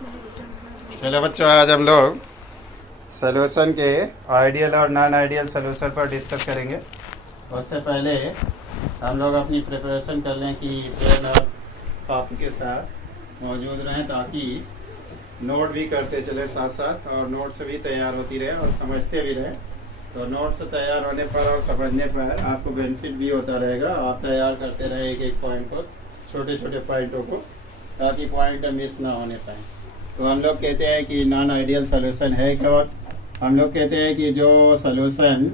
चलो बच्चों, आज हम लोग सॉल्यूशन के आइडियल और नॉन आइडियल सॉल्यूशन पर डिस्कस करेंगे। उससे पहले हम लोग अपनी प्रिपरेशन कर लें कि पेन और कॉपी के साथ मौजूद रहें, ताकि नोट भी करते चले साथ साथ और नोट्स भी तैयार होती रहे और समझते भी रहें। तो नोट्स तैयार होने पर और समझने पर आपको बेनिफिट भी होता रहेगा। आप तैयार करते रहें एक एक पॉइंट को, छोटे छोटे पॉइंटों को, ताकि पॉइंट मिस ना होने पाए। तो हम लोग कहते हैं कि नॉन आइडियल सोल्यूशन है क्या? हम लोग कहते हैं कि जो सोल्यूशन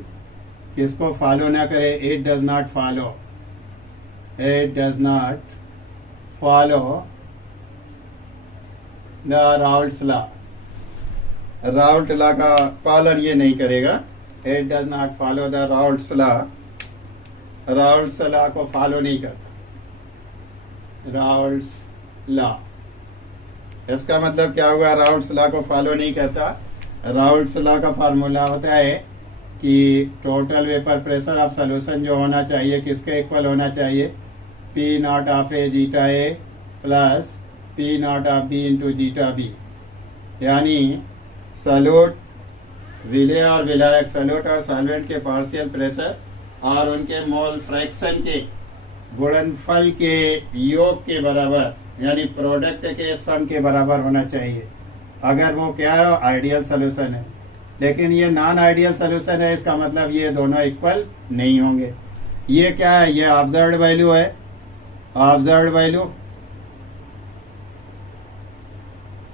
किसको फॉलो ना करे, it does not follow, it does not follow the Raoult's law, Raoult law का पालन ये नहीं करेगा। It does not follow the Raoult's law, Raoult's law को फॉलो नहीं करता, राउल्ट्स लॉ। इसका मतलब क्या हुआ? राउल्ट्स लॉ को फॉलो नहीं करता। राउल्ट्स लॉ का फार्मूला होता है कि total vapour pressure of solution जो होना चाहिए किसके इक्वल होना चाहिए, P naught of A zeta A plus P naught of B into zeta B. यानी सॉल्यूट, विलेय और विलायक, सॉल्यूट और सॉल्वेंट के पार्शियल प्रेशर और उनके मोल फ्रैक्शन के गुणनफल के योग के बराबर, यानी प्रोडक्ट के सम के बराबर होना चाहिए। अगर वो क्या है, आइडियल सोल्यूशन है। लेकिन ये नॉन आइडियल सोल्यूशन है, इसका मतलब ये दोनों इक्वल नहीं होंगे। ये क्या है? ये ऑब्जर्व्ड वैल्यू है, ऑब्जर्व्ड वैल्यू,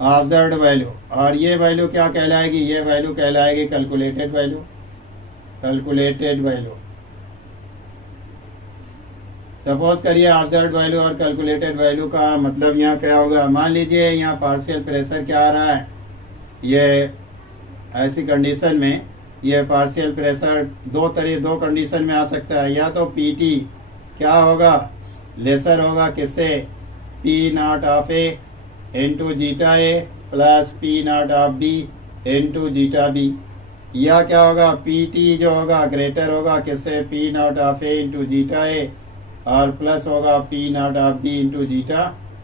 ऑब्जर्व्ड वैल्यू। और ये वैल्यू क्या कहलाएगी? ये वैल्यू कहलाएगी calculated value, calculated value. Suppose करिए ऑब्जर्व्ड वैल्यू और कैलकुलेटेड वैल्यू का मतलब यहाँ क्या होगा? मान लीजिए यहाँ पार्शियल प्रेशर क्या आ रहा है, ये ऐसी कंडीशन में ये पार्शियल प्रेशर दो कंडीशन में आ सकता है। या तो पीटी क्या होगा? लेसर होगा किससे? P naught of A into zeta A plus P naught of B into zeta B. या क्या होगा? पीटी जो होगा ग्रेटर होगा किससे? P naught of A into zeta A और प्लस होगा P naught of B into zeta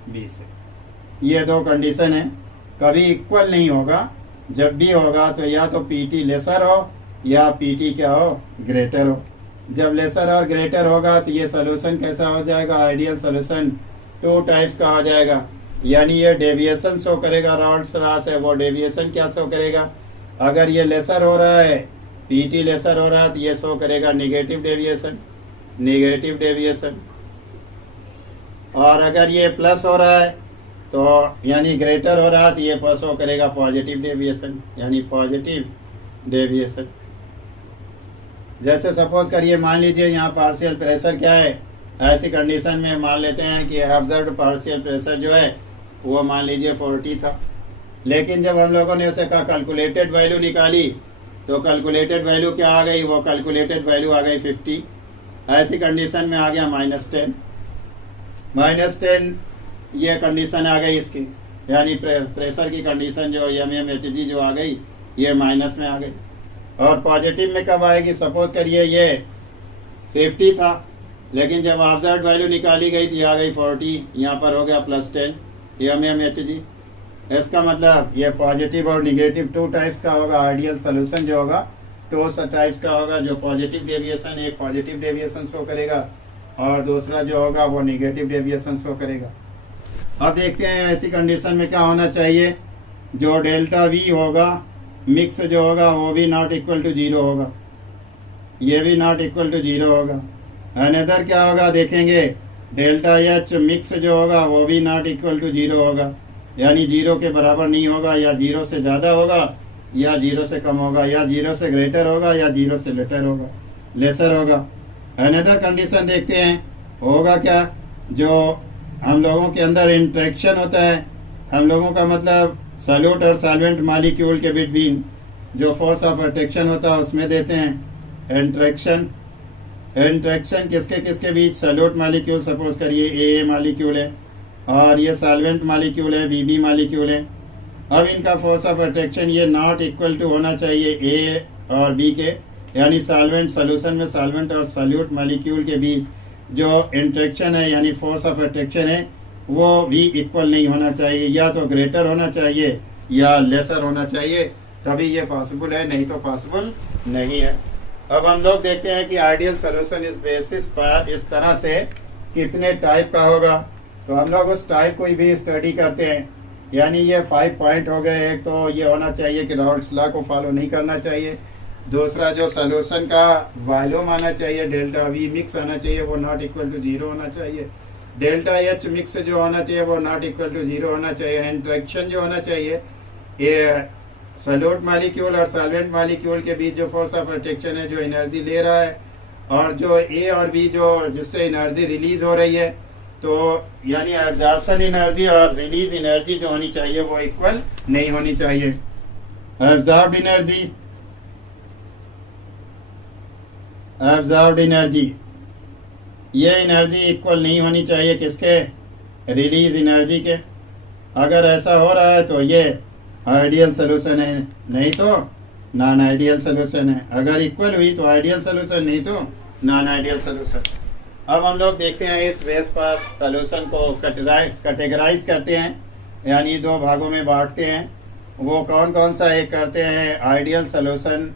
B से। ये दो कंडीशन है, कभी इक्वल नहीं होगा। जब भी होगा तो या तो पीटी लेसर हो या पीटी क्या हो? ग्रेटर हो। जब लेसर और ग्रेटर होगा तो ये सोल्यूशन कैसा हो जाएगा? आइडियल सोल्यूशन टू टाइप्स का हो जाएगा। यानी ये डेविएशन शो करेगा राउल्ट्स लॉ से। वो डेविएशन क्या शो करेगा? अगर ये लेसर हो रहा है, पीटी लेसर हो रहा है, तो ये शो करेगा निगेटिव डेविएशन, निगेटिव डेविएशन। और अगर ये प्लस हो रहा है तो यानी ग्रेटर हो रहा है, तो ये शो करेगा पॉजिटिव डेविएशन, यानी पॉजिटिव डेविएशन। जैसे सपोज करिए, मान लीजिए यहाँ पार्शियल प्रेशर क्या है, ऐसी कंडीशन में मान लेते हैं कि ऑब्जर्व्ड पार्शियल प्रेशर जो है वो मान लीजिए 40 था। लेकिन जब हम लोगों ने उसे का कैलकुलेटेड वैल्यू निकाली तो कैलकुलेटेड वैल्यू क्या आ गई? वो कैलकुलेटेड वैल्यू आ गई 50। ऐसी कंडीशन में आ गया -10, -10 ये कंडीशन आ गई इसकी, यानी प्रेशर की कंडीशन जो mmHg जो आ गई ये माइनस में आ गई। और पॉजिटिव में कब आएगी? सपोज करिए ये 50 था, लेकिन जब ऑब्जर्व्ड वैल्यू निकाली गई थी आ गई 40, यहाँ पर हो गया +10 mmHg। इसका मतलब ये पॉजिटिव और निगेटिव टू टाइप्स का होगा। आइडियल सोल्यूशन जो होगा टू टाइप्स का होगा। जो पॉजिटिव डेविएशन, एक पॉजिटिव डेविएशन शो करेगा और दूसरा जो होगा वो निगेटिव डेविएशन शो करेगा। अब देखते हैं ऐसी कंडीशन में क्या होना चाहिए। जो डेल्टा वी होगा मिक्स जो होगा वो भी नॉट इक्वल टू 0 होगा, ये भी नॉट इक्वल टू 0 होगा। अनदर क्या होगा देखेंगे, डेल्टा एच मिक्स जो होगा वो भी नॉट इक्वल टू 0 होगा, यानी 0 के बराबर नहीं होगा, या 0 से ज़्यादा होगा या 0 से कम होगा, या 0 से ग्रेटर होगा या 0 से लेटर होगा, लेसर होगा। अनदर कंडीशन देखते हैं, होगा क्या? जो हम लोगों के अंदर इंट्रैक्शन होता है, हम लोगों का मतलब सॉल्यूट और सॉल्वेंट मॉलिक्यूल के बिटवीन जो फोर्स ऑफ अट्रैक्शन होता है उसमें देते हैं इंट्रैक्शन। इंट्रैक्शन किसके किसके बीच? सॉल्यूट मॉलिक्यूल, सपोज करिए ए मॉलिक्यूल है और ये सॉल्वेंट मॉलिक्यूल है, बी मॉलिक्यूल है। अब इनका फोर्स ऑफ अट्रैक्शन ये नॉट इक्वल टू होना चाहिए ए और बी के, यानी सॉल्वेंट सोल्यूशन में सॉल्वेंट और सॉल्यूट मॉलिक्यूल के बीच जो इंट्रैक्शन है यानी फोर्स ऑफ अट्रैक्शन है वो भी इक्वल नहीं होना चाहिए, या तो ग्रेटर होना चाहिए या लेसर होना चाहिए, तभी ये पॉसिबल है, नहीं तो पॉसिबल नहीं है। अब हम लोग देखते हैं कि आइडियल सोल्यूशन इस बेसिस पर इस तरह से कितने टाइप का होगा। तो हम लोग उस टाइप को भी स्टडी करते हैं, यानी ये 5 पॉइंट हो गए। एक तो ये होना चाहिए कि राउल्ट्स लॉ को फॉलो नहीं करना चाहिए। दूसरा, जो सोल्यूशन का वॉल्यूम आना चाहिए, डेल्टा वी मिक्स आना चाहिए, वो नॉट इक्वल टू 0 होना चाहिए। डेल्टा एच मिक्स जो होना चाहिए वो नॉट इक्वल टू 0 होना चाहिए। इंट्रैक्शन जो होना चाहिए, ये सॉल्यूट मॉलिक्यूल और सॉल्वेंट मॉलिक्यूल के बीच जो फोर्स ऑफ अट्रैक्शन है, जो एनर्जी ले रहा है, और जो ए और बी जो जिससे एनर्जी रिलीज हो रही है, तो यानी एब्जॉर्प्शन एनर्जी और रिलीज एनर्जी जो होनी चाहिए वो इक्वल नहीं होनी चाहिए। एब्जॉर्ब्ड एनर्जी ये एनर्जी इक्वल नहीं होनी चाहिए किसके, रिलीज एनर्जी के। अगर ऐसा हो रहा है तो ये आइडियल सोल्यूशन है, नहीं तो नॉन आइडियल सोल्यूशन है। अगर इक्वल हुई तो आइडियल सोल्यूशन, नहीं तो नॉन आइडियल सोल्यूशन। अब हम लोग देखते हैं इस बेस पर सोल्यूशन को कैटेगराइज करते हैं, यानी 2 भागों में बांटते हैं। वो कौन कौन सा? एक करते हैं ideal solution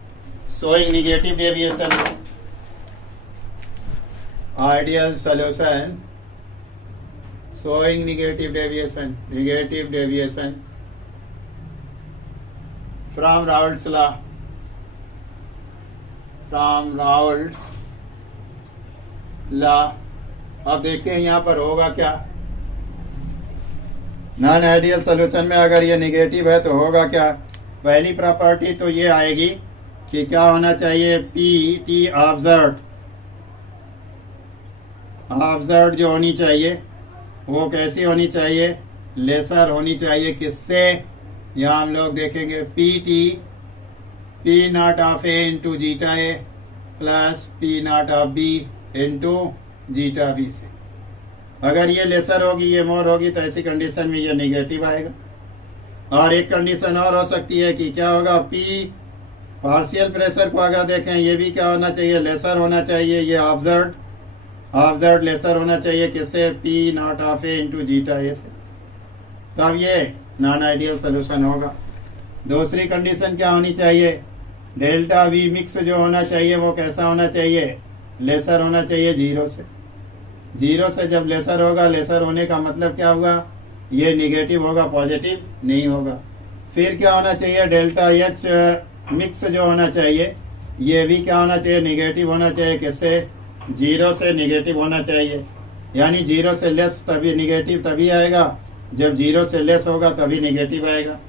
showing negative deviation, ideal solution showing negative deviation from Raoult's law. अब देखते हैं यहाँ पर होगा क्या। नॉन आइडियल सोल्यूशन में अगर ये नेगेटिव है तो होगा क्या? पहली प्रॉपर्टी तो ये आएगी कि क्या होना चाहिए, पी टी ऑब्जर्व्ड जो होनी चाहिए वो कैसी होनी चाहिए, लेसर होनी चाहिए किससे? यहाँ हम लोग देखेंगे P naught of A into zeta A plus P naught of B into zeta B से। अगर ये लेसर होगी, ये मोर होगी, तो ऐसी कंडीशन में ये नेगेटिव आएगा। और एक कंडीशन और हो सकती है कि क्या होगा, पी पार्शियल प्रेशर को अगर देखें, ये भी क्या होना चाहिए, लेसर होना चाहिए। ये ऑब्जर्व्ड लेसर होना चाहिए किससे, P naught of A into zeta A से, तब ये नॉन आइडियल सोल्यूशन होगा। दूसरी कंडीशन क्या होनी चाहिए, डेल्टा वी मिक्स जो होना चाहिए वो कैसा होना चाहिए, लेसर होना चाहिए 0 से। 0 से जब लेसर होगा, लेसर होने का मतलब क्या होगा, ये निगेटिव होगा, पॉजिटिव नहीं होगा। फिर क्या होना चाहिए, डेल्टा एच मिक्स जो होना चाहिए, ये भी क्या होना चाहिए, निगेटिव होना चाहिए किससे, 0 से निगेटिव होना चाहिए। यानी 0 से लेस तभी निगेटिव तभी आएगा, जब 0 से लेस होगा तभी निगेटिव आएगा।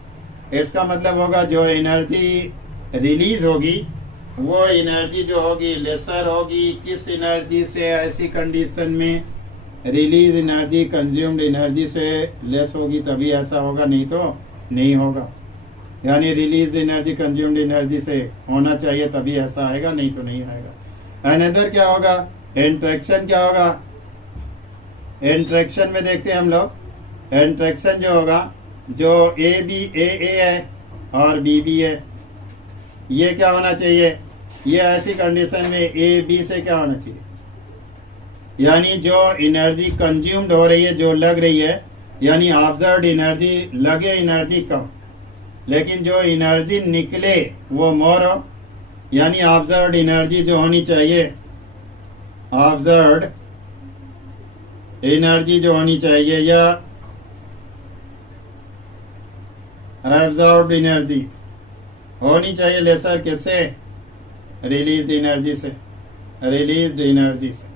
इसका मतलब होगा जो एनर्जी रिलीज होगी वो एनर्जी जो होगी लेसर होगी किस एनर्जी से, ऐसी कंडीशन में रिलीज एनर्जी कंज्यूम्ड एनर्जी से लेस होगी तभी ऐसा होगा, नहीं तो नहीं होगा। यानी रिलीज एनर्जी कंज्यूम्ड एनर्जी से होना चाहिए तभी ऐसा आएगा, नहीं तो नहीं आएगा। अनदर क्या होगा, इंट्रैक्शन क्या होगा। इंट्रैक्शन में देखते हैं हम लोग, इंट्रैक्शन जो होगा, जो ए है और बी है, ये क्या होना चाहिए, ये ऐसी कंडीशन में ए बी से क्या होना चाहिए, यानी जो एनर्जी कंज्यूम्ड हो रही है, जो लग रही है, यानी ऑब्जर्व्ड एनर्जी, लगे एनर्जी कम, लेकिन जो एनर्जी निकले वो मोर हो। यानी ऑब्जर्व्ड एनर्जी जो होनी चाहिए, ऑब्जर्व्ड एनर्जी जो होनी चाहिए या एब्जॉर्ब्ड एनर्जी होनी चाहिए लेसर किससे, रिलीज्ड एनर्जी से, रिलीज्ड एनर्जी से।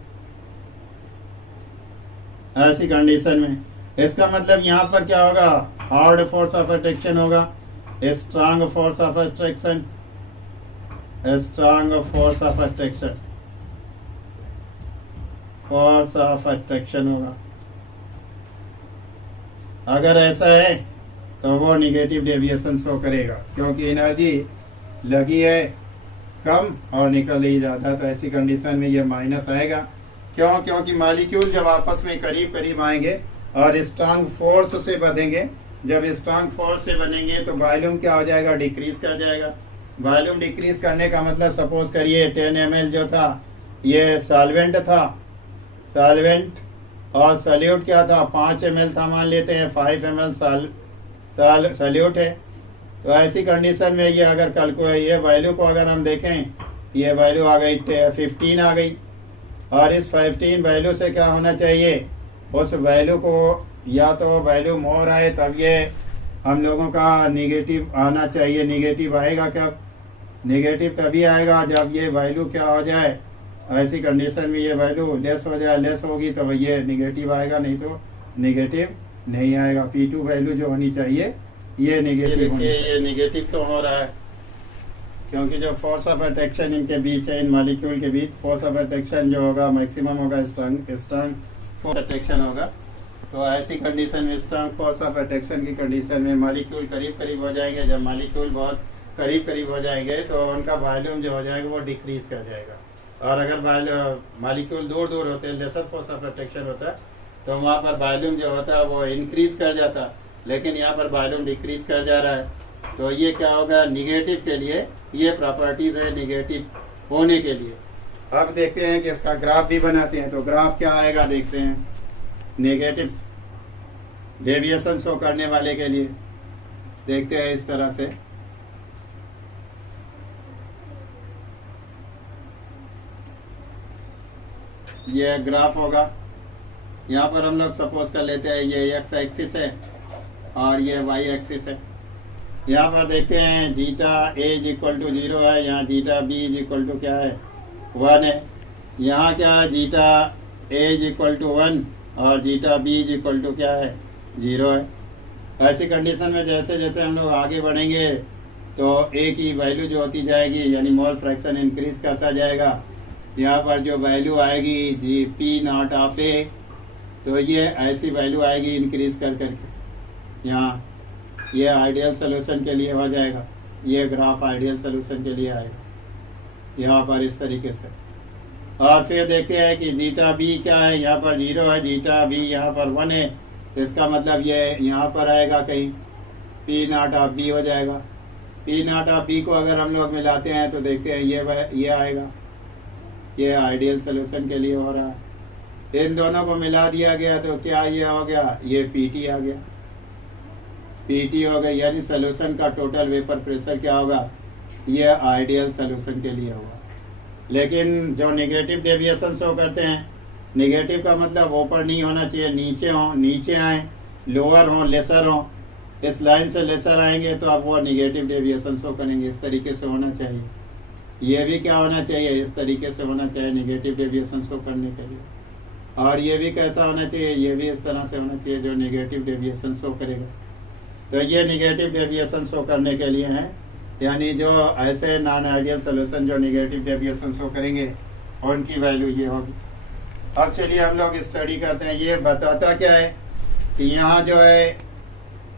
ऐसी कंडीशन में इसका मतलब यहाँ पर क्या होगा, हार्ड फोर्स ऑफ अट्रैक्शन होगा, strong force of attraction, strong force of attraction, force of attraction होगा। अगर ऐसा है तो वो निगेटिव डेविएशन शो करेगा, क्योंकि एनर्जी लगी है कम और निकल रही ज़्यादा, तो ऐसी कंडीशन में ये माइनस आएगा। क्यों, क्योंकि मॉलिक्यूल जब आपस में करीब करीब आएंगे और स्ट्रांग फोर्स से बंधेंगे, जब स्ट्रांग फोर्स से बनेंगे तो वॉल्यूम क्या हो जाएगा, डिक्रीज कर जाएगा। वॉल्यूम डिक्रीज करने का मतलब सपोज करिए 10 ml जो था ये सॉल्वेंट था, सॉल्वेंट और सल्यूट क्या था, 5 ml था, मान लेते हैं 5 ml सल्यूट है। तो ऐसी कंडीशन में ये अगर कल को ये वैल्यू को अगर हम देखें, ये वैल्यू आ गई 15 आ गई, और इस 15 वैल्यू से क्या होना चाहिए, उस वैल्यू को या तो वैल्यू मोर आए तब ये हम लोगों का निगेटिव आना चाहिए। निगेटिव आएगा कब, निगेटिव तभी आएगा जब ये वैल्यू क्या हो जाए, ऐसी कंडीशन में ये वैल्यू लेस हो जाए, लेस होगी तो ये निगेटिव आएगा, नहीं तो निगेटिव नहीं आएगा। P2 वैल्यू जो होनी चाहिए ये निगेटिव होनी चाहिए। ये निगेटिव तो हो रहा है क्योंकि जो फोर्स ऑफ अट्रैक्शन इनके बीच है, इन मॉलिक्यूल के बीच फोर्स ऑफ अट्रैक्शन जो होगा मैक्सिमम होगा, स्ट्रांग फोर्स अट्रैक्शन होगा। तो ऐसी कंडीशन में स्ट्रांग फोर्स ऑफ अट्रैक्शन की कंडीशन में मॉलिक्यूल करीब करीब हो जाएंगे। जब मॉलिक्यूल बहुत करीब करीब हो जाएंगे तो उनका वॉल्यूम जो हो जाएगा वो डिक्रीज कर जाएगा। और अगर मॉलिक्यूल दूर दूर होते हैं, लेसर फोर्स ऑफ अट्रैक्शन होता है, तो वहाँ पर वॉल्यूम जो होता है वो इंक्रीज कर जाता है, लेकिन यहाँ पर वॉल्यूम डिक्रीज कर जा रहा है। तो ये क्या होगा, निगेटिव के लिए ये प्रॉपर्टीज है निगेटिव होने के लिए। अब देखते हैं कि इसका ग्राफ भी बनाते हैं। तो ग्राफ क्या आएगा देखते हैं, नेगेटिव डेविएशन शो करने वाले के लिए देखते हैं इस तरह से। ये ग्राफ होगा, यहाँ पर हम लोग सपोज कर लेते हैं ये एक्स एक्सिस है और ये वाई एक्सिस है। यहाँ पर देखते हैं zeta A is equal to 0 है, यहाँ zeta B is equal to क्या है 1 है। यहाँ क्या है, zeta A is equal to 1 और zeta B is equal to क्या है 0 है। ऐसी कंडीशन में जैसे जैसे हम लोग आगे बढ़ेंगे तो ए की वैल्यू जो होती जाएगी, यानी मोल फ्रैक्शन इंक्रीज करता जाएगा। यहाँ पर जो वैल्यू आएगी जी पी नॉट ऑफ ए, तो ये ऐसी वैल्यू आएगी इंक्रीज कर करके। यहाँ ये आइडियल सोल्यूशन के लिए हो जाएगा, ये ग्राफ आइडियल सोल्यूशन के लिए आएगा यहाँ पर इस तरीके से। और फिर देखते हैं कि जीटा बी क्या है, यहाँ पर 0 है, जीटा बी यहाँ पर 1 है, तो इसका मतलब ये यहाँ पर आएगा कहीं पी नॉट ऑफ बी हो जाएगा। पी नॉट ऑफ बी को अगर हम लोग मिलाते हैं तो देखते हैं ये आएगा, ये आइडियल सोल्यूशन के लिए हो रहा है। इन दोनों को मिला दिया गया तो क्या ये हो गया, ये पीटी आ गया, पीटी हो गया, यानी सोल्यूशन का टोटल वेपर प्रेशर क्या होगा, ये आइडियल सोल्यूशन के लिए होगा। लेकिन जो नेगेटिव डेविएशन शो करते हैं, नेगेटिव का मतलब ऊपर नहीं होना चाहिए, नीचे हो, नीचे आए, लोअर हो, लेसर हो, इस लाइन से लेसर आएंगे तो आप वो नेगेटिव डेविएशन शो करेंगे। इस तरीके से होना चाहिए। ये भी क्या होना चाहिए, इस तरीके से होना चाहिए नेगेटिव डेविएशन शो करने के लिए। और ये भी कैसा होना चाहिए, ये भी इस तरह से होना चाहिए जो नेगेटिव डेविएशन शो करेगा। तो ये नेगेटिव डेविएशन शो करने के लिए है, यानी जो ऐसे नॉन आइडियल सोल्यूशन जो नेगेटिव डेविएशन शो करेंगे उनकी वैल्यू ये होगी। अब चलिए हम लोग स्टडी करते हैं। ये बताता क्या है कि यहाँ जो है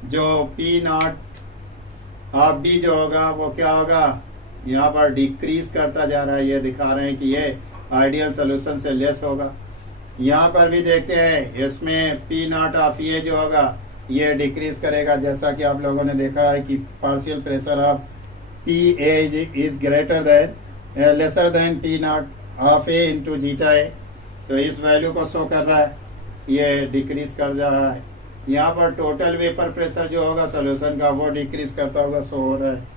जो पी नॉट ऑफ बी जो होगा वो क्या होगा, यहाँ पर डिक्रीज करता जा रहा है। ये दिखा रहे हैं कि ये आइडियल सोल्यूशन से लेस होगा। यहाँ पर भी देखते हैं इसमें पी नॉट ऑफ ये जो होगा ये डिक्रीज करेगा, जैसा कि आप लोगों ने देखा है कि partial pressure of P A is greater than lesser than P naught of A into zeta A. तो इस वैल्यू को शो कर रहा है, ये डिक्रीज कर जा रहा है। यहाँ पर टोटल वेपर प्रेशर जो होगा सोल्यूशन का वो डिक्रीज करता होगा, शो हो रहा है।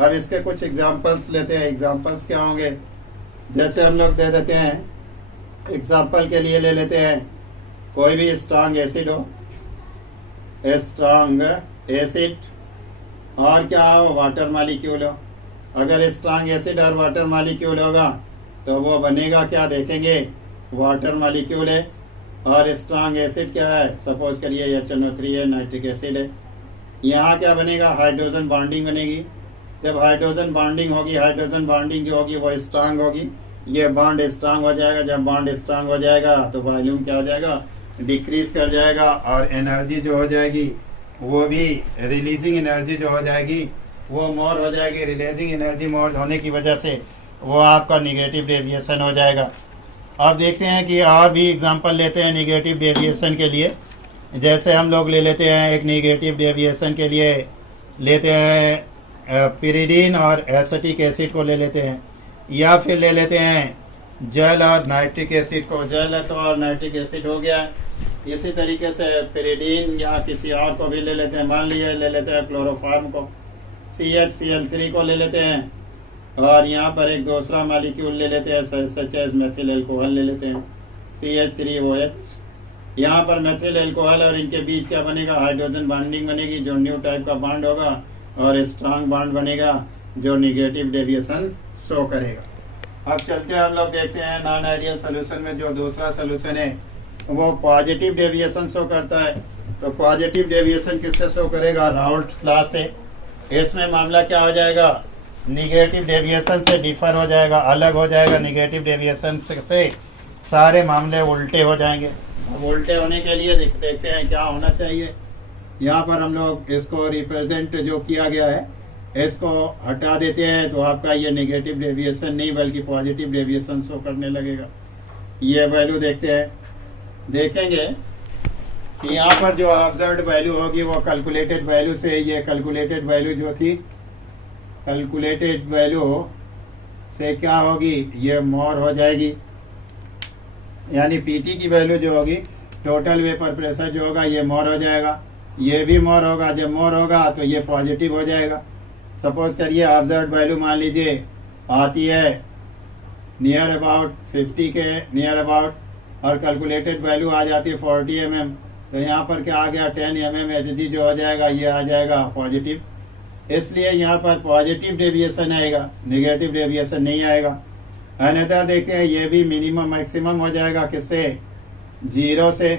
अब इसके कुछ एग्जांपल्स लेते हैं। एग्जांपल्स क्या होंगे, जैसे हम लोग दे देते हैं, एग्जांपल के लिए ले लेते हैं कोई भी स्ट्रांग एसिड हो, स्ट्रांग एसिड और क्या हो, वाटर मॉलिक्यूल हो। अगर स्ट्रांग एसिड और वाटर मॉलिक्यूल होगा तो वो बनेगा क्या, देखेंगे वाटर मॉलिक्यूल है और स्ट्रांग एसिड क्या है, सपोज करिए HNO3 है, नाइट्रिक एसिड है। यहाँ क्या बनेगा, हाइड्रोजन बॉन्डिंग बनेगी। जब हाइड्रोजन बॉन्डिंग होगी, हाइड्रोजन बॉन्डिंग जो होगी वो स्ट्रांग होगी, ये बॉन्ड स्ट्रांग हो जाएगा। जब बॉन्ड स्ट्रांग हो जाएगा तो वॉल्यूम क्या हो जाएगा, डिक्रीज कर जाएगा और एनर्जी जो हो जाएगी वो भी रिलीजिंग एनर्जी जो हो जाएगी वो मोर हो जाएगी। रिलीजिंग एनर्जी मोर होने की वजह से वो आपका निगेटिव डेविएशन हो जाएगा। अब देखते हैं कि और भी एग्जांपल लेते हैं नेगेटिव डेविएशन के लिए। जैसे हम लोग ले लेते हैं एक नेगेटिव डेविएशन के लिए लेते हैं पिरिडीन और एसिटिक एसिड को ले लेते हैं, या फिर ले लेते हैं जेल और नाइट्रिक एसिड को, जेल है तो और नाइट्रिक एसिड हो गया है। इसी तरीके से पिरिडीन या किसी और को भी ले लेते हैं, मान लिए ले लेते हैं क्लोरोफार्म को, CHCl3 को ले लेते हैं, और यहाँ पर एक दूसरा मालिक्यूल ले लेते हैं सच एज मेथिल एल्कोहल ले लेते हैं, CH3OH। यहाँ पर मेथिल एल्कोहल और इनके बीच क्या बनेगा, हाइड्रोजन बॉन्डिंग बनेगी जो न्यू टाइप का बॉन्ड होगा, और स्ट्रांग बॉन्ड बनेगा जो निगेटिव डेविएशन शो करेगा। अब चलते हैं हम लोग देखते हैं नॉन आइडियल सोल्यूशन में जो दूसरा सोल्यूशन है वो पॉजिटिव डेविएशन शो करता है। तो पॉजिटिव डेविएशन किससे शो करेगा, राउल्ट लॉ से। इसमें मामला क्या हो जाएगा, निगेटिव डेविएशन से डिफर हो जाएगा, अलग हो जाएगा। निगेटिव डेविएशन से सारे मामले उल्टे हो जाएंगे। अब उल्टे होने के लिए देखते हैं क्या होना चाहिए। यहाँ पर हम लोग इसको रिप्रेजेंट जो किया गया है इसको हटा देते हैं, तो आपका ये नेगेटिव डेविएशन नहीं बल्कि पॉजिटिव डेविएशन शो करने लगेगा। ये वैल्यू देखते हैं, देखेंगे कि यहाँ पर जो ऑब्जर्व्ड वैल्यू होगी वो कैलकुलेटेड वैल्यू से, ये कैलकुलेटेड वैल्यू जो थी, कैलकुलेटेड वैल्यू से क्या होगी, ये मोर हो जाएगी। यानी पीटी की वैल्यू जो होगी, टोटल वेपर प्रेशर जो होगा, ये मोर हो जाएगा, ये भी मोर होगा। जब मोर होगा तो ये पॉजिटिव हो जाएगा। सपोज करिए ऑब्जर्व्ड वैल्यू मान लीजिए आती है नियर अबाउट 50 के नियर अबाउट, और कैलकुलेटेड वैल्यू आ जाती है 40 mm, तो यहाँ पर क्या आ गया 10 mm Hg जो हो जाएगा, ये आ जाएगा पॉजिटिव। इसलिए यहाँ पर पॉजिटिव डेविएशन आएगा, नेगेटिव डेविएशन नहीं आएगा। अनदर देखते हैं, ये भी मिनिमम मैक्सिमम हो जाएगा किससे, 0 से,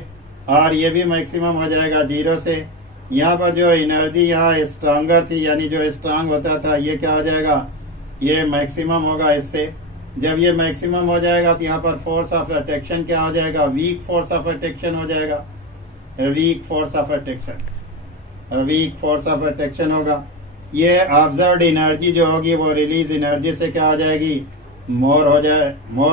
और ये भी मैक्सिमम हो जाएगा 0 से। यहाँ पर जो एनर्जी यहाँ स्ट्रांगर थी, यानी जो स्ट्रांग होता था, ये क्या हो जाएगा, ये मैक्सिमम होगा इससे। जब ये मैक्सिमम हो जाएगा तो यहाँ पर फोर्स ऑफ अट्रैक्शन क्या हो जाएगा, वीक फोर्स ऑफ अट्रैक्शन हो जाएगा, weak force of attraction, weak force of attraction होगा। ये ऑब्जर्व्ड एनर्जी जो होगी वो रिलीज एनर्जी से क्या हो जाएगी, मोर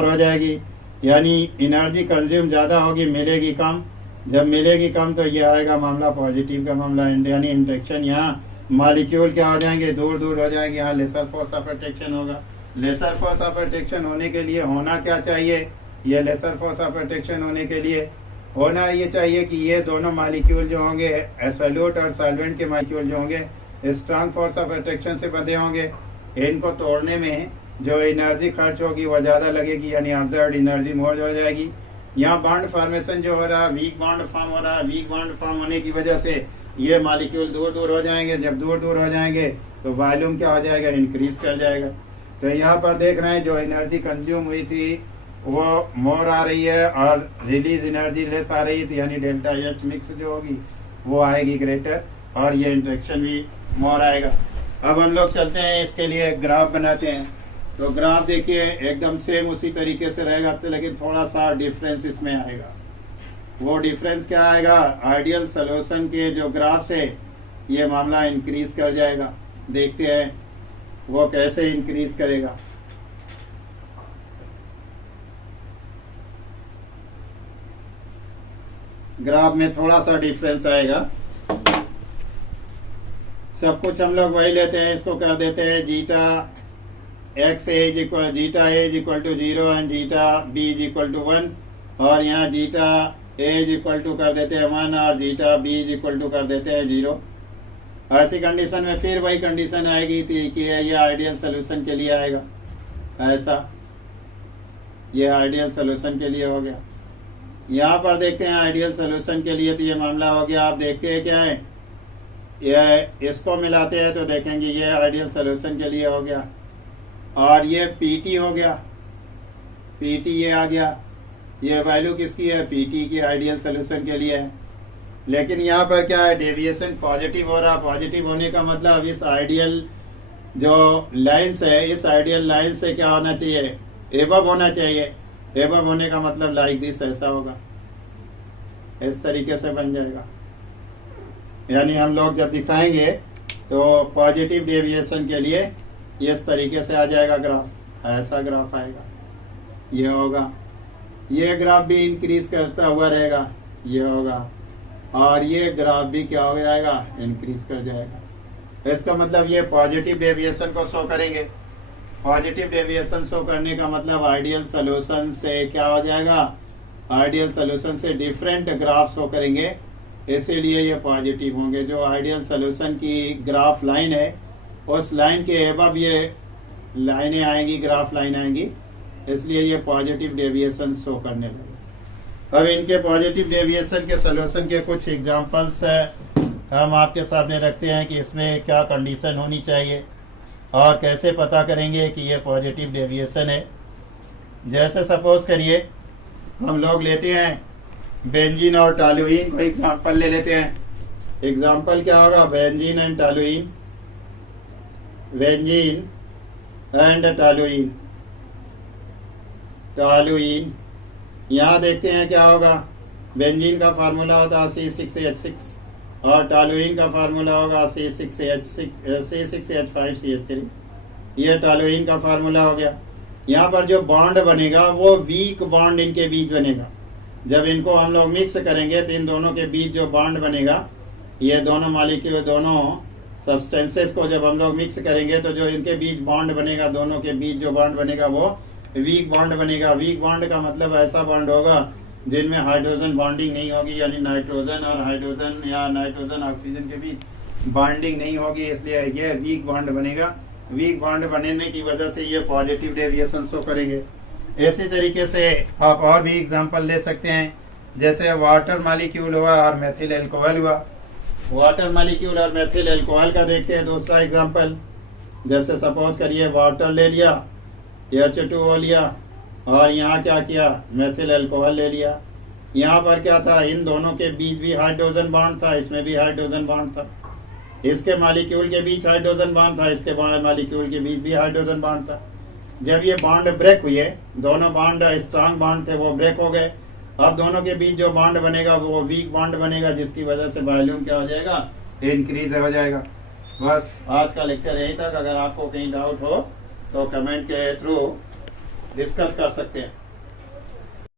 हो जाएगी। यानी एनर्जी कंज्यूम ज़्यादा होगी, मिलेगी कम। जब मिलेगी कम तो ये आएगा मामला पॉजिटिव का मामला, यानी इंट्रैक्शन यहाँ मॉलिक्यूल क्या हो जाएंगे, दूर दूर हो जाएंगे। यहाँ लेसर फोर्स ऑफ अट्रैक्शन होगा। लेसर फोर्स ऑफ अट्रैक्शन होने के लिए होना क्या चाहिए, ये लेसर फोर्स ऑफ अट्रैक्शन होने के लिए होना ये चाहिए कि ये दोनों मॉलिक्यूल जो होंगे, एब्सोल्यूट और सॉल्वेंट के मॉलिक्यूल जो होंगे, स्ट्रांग फोर्स ऑफ अट्रैक्शन से बंधे होंगे। इनको तोड़ने में जो एनर्जी खर्च होगी वो ज़्यादा लगेगी, यानी ऑब्जर्व्ड एनर्जी मोर हो जाएगी। यहाँ बॉन्ड फॉर्मेशन जो हो रहा है, वीक बॉन्ड फॉर्म हो रहा है, वीक बॉन्ड फॉर्म होने की वजह से ये मॉलिक्यूल दूर दूर हो जाएंगे। जब दूर दूर हो जाएंगे तो वॉल्यूम क्या हो जाएगा, इंक्रीज कर जाएगा। तो यहाँ पर देख रहे हैं जो एनर्जी कंज्यूम हुई थी वो मोर आ रही है और रिलीज एनर्जी लेस आ रही थी, यानी डेल्टा एच मिक्स जो होगी वो आएगी ग्रेटर, और ये इंट्रैक्शन भी मोर आएगा। अब हम लोग चलते हैं, इसके लिए ग्राफ बनाते हैं। तो ग्राफ देखिए एकदम सेम उसी तरीके से रहेगा, तो लेकिन थोड़ा सा डिफरेंस इसमें आएगा। वो डिफरेंस क्या आएगा, आइडियल सोल्यूशन के जो ग्राफ से ये मामला इंक्रीज कर जाएगा। देखते हैं वो कैसे इंक्रीज करेगा। ग्राफ में थोड़ा सा डिफरेंस आएगा। सब कुछ हम लोग वही लेते हैं, इसको कर देते हैं zeta X as equal zeta as equal to 0 and zeta B is equal to 1, और यहाँ जीटा एज इक्वल टू कर देते हैं 1 और zeta B is equal to कर देते हैं 0। ऐसी कंडीशन में फिर वही कंडीशन आएगी थी कि ये आइडियल सोल्यूशन के लिए आएगा, ऐसा ये आइडियल सोल्यूशन के लिए हो गया। यहाँ पर देखते हैं आइडियल सोल्यूशन के लिए तो ये मामला हो गया। आप देखते हैं क्या है, ये इसको मिलाते हैं तो देखेंगे ये आइडियल सोल्यूशन के लिए हो गया, और ये पीटी हो गया, पीटी ये आ गया। ये वैल्यू किसकी है, पीटी की, आइडियल सोल्यूशन के लिए है। लेकिन यहाँ पर क्या है, डेविएशन पॉजिटिव हो रहा। पॉजिटिव होने का मतलब इस आइडियल जो लाइंस है, इस आइडियल लाइन से क्या होना चाहिए, एबव होना चाहिए। एबव होने का मतलब लाइक दिस, ऐसा होगा, इस तरीके से बन जाएगा। यानी हम लोग जब दिखाएंगे तो पॉजिटिव डेविएशन के लिए इस तरीके से आ जाएगा ग्राफ, ऐसा ग्राफ आएगा, ये होगा। ये ग्राफ भी इंक्रीज करता हुआ रहेगा, ये होगा, और ये ग्राफ भी क्या हो जाएगा, इंक्रीज कर जाएगा। इसका मतलब ये पॉजिटिव डेविएशन को शो करेंगे। पॉजिटिव डेविएशन शो करने का मतलब आइडियल सोल्यूशन से क्या हो जाएगा, आइडियल सोल्यूशन से डिफरेंट ग्राफ शो करेंगे, इसीलिए ये पॉजिटिव होंगे। जो आइडियल सोल्यूशन की ग्राफ लाइन है उस लाइन के एबव ये लाइनें आएंगी, ग्राफ लाइन आएंगी, इसलिए ये पॉजिटिव डेविएशन शो करने लगे। अब इनके पॉजिटिव डेविएशन के सोल्यूशन के कुछ एग्जांपल्स हम आपके सामने रखते हैं कि इसमें क्या कंडीशन होनी चाहिए और कैसे पता करेंगे कि ये पॉजिटिव डेविएशन है। जैसे सपोज करिए हम लोग लेते हैं बेंजीन और टॉलुइन को एग्जांपल ले लेते हैं। एग्जांपल क्या होगा, benzene and toluene, benzene and toluene, toluene. यहाँ देखते हैं क्या होगा, बेंजीन का फार्मूला होता है C6H6 और टॉलुइन का फार्मूला होगा C6H5CH3। ये टॉलुइन का फार्मूला हो गया। यहाँ पर जो बॉन्ड बनेगा वो वीक बॉन्ड इनके बीच बनेगा। जब इनको हम लोग मिक्स करेंगे तो इन दोनों के बीच जो बॉन्ड बनेगा, ये दोनों मॉलिक्यूल, दोनों सब्सटेंसेस को जब हम लोग मिक्स करेंगे तो जो इनके बीच बॉन्ड बनेगा, दोनों के बीच जो बॉन्ड बनेगा वो वीक बॉन्ड बनेगा। वीक बॉन्ड का मतलब ऐसा बॉन्ड होगा जिनमें हाइड्रोजन बॉन्डिंग नहीं होगी, यानी नाइट्रोजन और हाइड्रोजन या नाइट्रोजन ऑक्सीजन के बीच बॉन्डिंग नहीं होगी, इसलिए ये वीक बॉन्ड बनेगा। वीक बॉन्ड बनने की वजह से ये पॉजिटिव डेविएशन शो करेंगे। इसी तरीके से आप और भी एग्जांपल ले सकते हैं, जैसे वाटर मॉलिक्यूल हुआ और मेथिल अल्कोहल हुआ। वाटर मॉलिक्यूल और मेथिल अल्कोहल का देखते हैं दूसरा एग्जांपल। जैसे सपोज करिए वाटर ले लिया, H2O लिया और यहाँ क्या किया, मेथिल अल्कोहल ले लिया। यहाँ पर क्या था, इन दोनों के बीच भी हाइड्रोजन बॉन्ड था, इसमें भी हाइड्रोजन बॉन्ड था, इसके मॉलिक्यूल के बीच हाइड्रोजन बॉन्ड था, इसके मॉलिक्यूल के बीच भी हाइड्रोजन बॉन्ड था। जब ये बॉन्ड ब्रेक हुए, दोनों बॉन्ड स्ट्रांग बॉन्ड थे वो ब्रेक हो गए, अब दोनों के बीच जो बॉन्ड बनेगा वो वीक बॉन्ड बनेगा, जिसकी वजह से वॉल्यूम क्या हो जाएगा, इंक्रीज हो जाएगा। बस आज का लेक्चर यही तक। अगर आपको कहीं डाउट हो तो कमेंट के थ्रू डिस्कस कर सकते हैं।